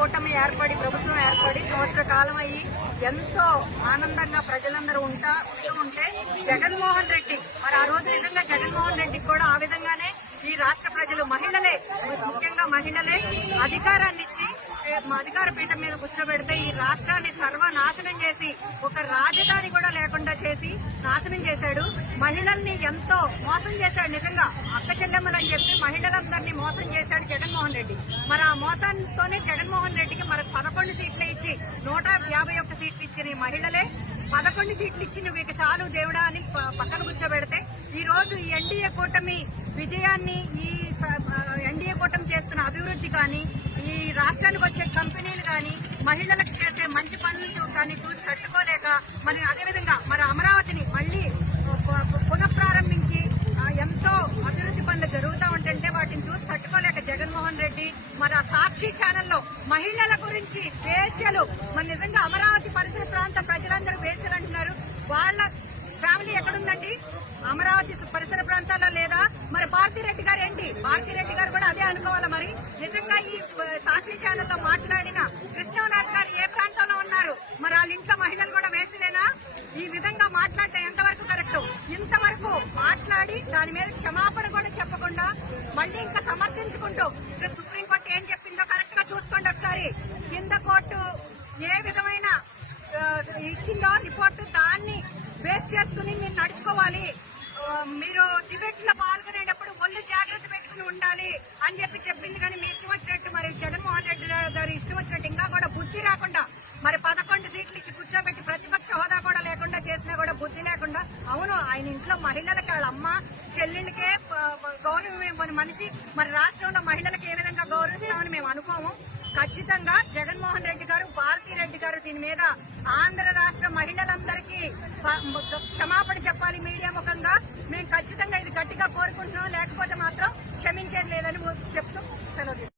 కూటమి ఏర్పడి ప్రభుత్వం ఏర్పడి సంవత్సర కాలం అయ్యి ఎంతో ఆనందంగా ప్రజలందరూ ఉంటే జగన్మోహన్ రెడ్డి మరి ఆ రోజు నిజంగా జగన్మోహన్ రెడ్డికి కూడా ఆ విధంగానే ఈ రాష్ట్ర ప్రజలు మహిళలే, ముఖ్యంగా మహిళలే అధికారాన్ని ఇచ్చి అధికార పీఠం మీద కూర్చోబెడితే ఈ రాష్ట్రాన్ని సర్వనాశనం చేసి ఒక రాజధాని కూడా లేకుండా చేసి నాశనం చేశాడు. మహిళల్ని ఎంతో మోసం చేశాడు. నిజంగా అక్క చెల్లెమ్మలని చెప్పి మహిళలందరినీ మోసం చేశాడు జగన్మోహన్ రెడ్డి. మరి ఆ మోసంతోనే జగన్మోహన్ రెడ్డికి మరి 11 సీట్లు ఇచ్చి 151 సీట్లు ఇచ్చిన ఈ మహిళలే 11 సీట్లు ఇచ్చి నువ్వు ఇక చాలు దేవుడా అని పక్కన కూర్చోబెడితే ఈ రోజు ఈ ఎన్డీఏ కూటమి విజయాన్ని, ఈ ఎన్డీఏ కూటమి చేస్తున్న అభివృద్ధి కానీ, ఈ రాష్ట్రానికి వచ్చే కంపెనీలు కానీ, మహిళలకు చేసే మంచి పనులు కానీ చూసి తట్టుకోలేక మరి అదేవిధంగా మరి అమరావతిని మళ్లీ పునఃప్రారంభించి ఎంతో అభివృద్ధి పనులు జరుగుతూ ఉంటుంటే వాటిని చూసి తట్టుకోలేక జగన్మోహన్ రెడ్డి మరి ఆ సాక్షి ఛానల్లో మహిళల గురించి వేశ్యలు, మరి నిజంగా అమరావతి పరిసర ప్రాంత ప్రజలందరూ వేశ్యలు అంటున్నారు. వాళ్ళ ఫ్యామిలీ ఎక్కడుందండి? అమరావతి పరిసర ప్రాంతాల్లో లేదా? మరి భారతిరెడ్డి గారు ఏంటి? భారతిరెడ్డి గారు కూడా అదే అనుకోవాలా? మరి నిజంగా ఈ సాక్షి ఛానల్లో మాట్లాడిన కృష్ణరాజు గారు ఏ ప్రాంతంలో ఉన్నారు? మరి వాళ్ళ ఇంట్లో మహిళలు కూడా వేసిలేనా? ఈ విధంగా మాట్లాడటం ఎంతవరకు కరెక్ట్? ఇంతవరకు మాట్లాడి దాని మీద క్షమాపణ కూడా చెప్పకుండా మళ్ళీ ఇంకా సమర్థించుకుంటూ సుప్రీంకోర్టు ఏం చెప్పిందో కరెక్ట్ గా చూసుకోండి ఒకసారి. కింద కోర్టు ఏ విధమైన ఇచ్చిందో రిపోర్టు దాన్ని బేస్ చేసుకుని మీరు నడుచుకోవాలి. మీరు డిబేట్ లో పాల్గొనేటప్పుడు ఒళ్ళు జాగ్రత్త పెట్టుకుని ఉండాలి అని చెప్పింది. కానీ మీ ఇష్టం వచ్చినట్టు మరి జగన్మోహన్ రెడ్డి గారు ఇష్టం వచ్చినట్టు ఇంకా కూడా బుద్ధి రాకుండా మరి 11 సీట్లు ఇచ్చి కూర్చోబెట్టి ప్రతిపక్ష హోదా కూడా లేకుండా చేసినా కూడా బుద్ధి లేకుండా, అవును ఆయన ఇంట్లో మహిళలకి వాళ్ళ అమ్మ చెల్లెళ్ళకే గౌరవం ఇవ్వని మనిషి మరి రాష్ట్రంలో మహిళలకు ఏ విధంగా గౌరవిస్తామని మేము అనుకోము. ఖచ్చితంగా జగన్మోహన్ రెడ్డి గారు, భారతిరెడ్డి గారు దీని మీద ఆంధ్ర రాష్ట్ర మహిళలందరికీ క్షమాపణ చెప్పాలి మీడియా ముఖంగా. మేము ఖచ్చితంగా ఇది గట్టిగా కోరుకుంటున్నాం. లేకపోతే మాత్రం క్షమించేది లేదని చెప్తూ సెలవు తీసుకుంటాం.